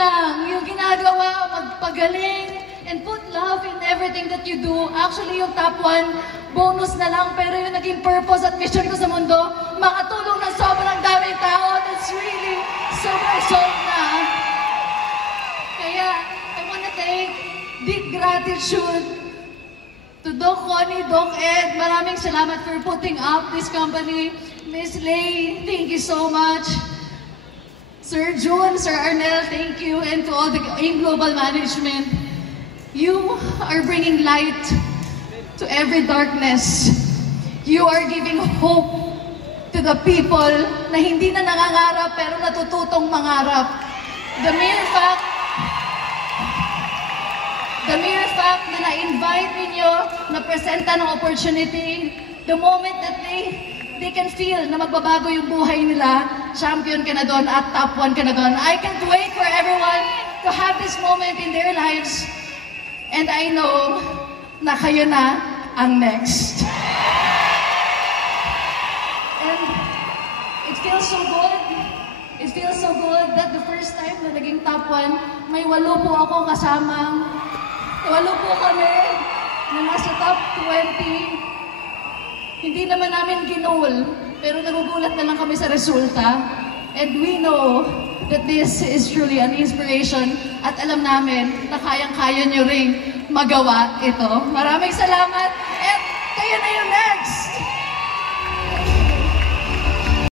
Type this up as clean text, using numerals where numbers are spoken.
lang, yung ginagawa, magpagaling, and put love in everything that you do. Actually, yung top 1, bonus na lang, pero yung naging purpose at mission ko sa mundo, makatulong ng sobrang daming tao. That's really super sold na. Kaya, I wanna thank deep gratitude to Doc Connie, Doc Ed. Maraming salamat for putting up this company. Miss Lay, thank you so much. Sir June, Sir Arnel, thank you. And to all the global management, you are bringing light to every darkness. You are giving hope to the people na hindi na nangangarap pero natututong mangarap. The mere fact na na-invite ninyo, na-presenta ng opportunity, the moment that they can feel na magbabago yung buhay nila, champion ka na doon at top 1 ka na doon. I can't wait for everyone to have this moment in their lives. And I know na kayo na ang next. And it feels so good. It feels so good that the first time na naging top 1, may 8 po ako kasama. 8 po kami na nasa top 20. Hindi naman namin ginol, pero nagugulat na lang kami sa resulta. And we know that this is truly an inspiration at alam namin na kayang-kaya nyo ring magawa ito. Maraming salamat at kayo na yung next!